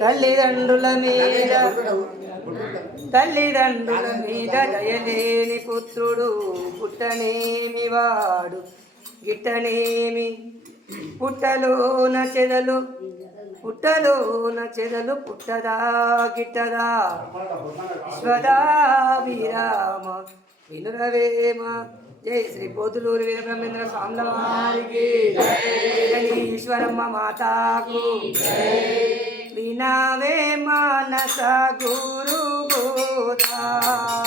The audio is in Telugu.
తల్లిదండ్రుల మీద. తల్లిదండ్రుల మీద దయలేని పుత్రుడు పుట్టనేమి వాడు? గిట్టనేమి? పుట్టలోన చెదలు పుట్టలోన చెదలు పుట్టదా గిట్టదా? స్వదా విరామ వినురవేమ. జై శ్రీ పోతులూరు వీరబ్రహ్మేంద్ర స్వాముల వారికి. ఈశ్వరమ్మ మాతాకు. વિનાવે માનસ ગુરુ બોધા.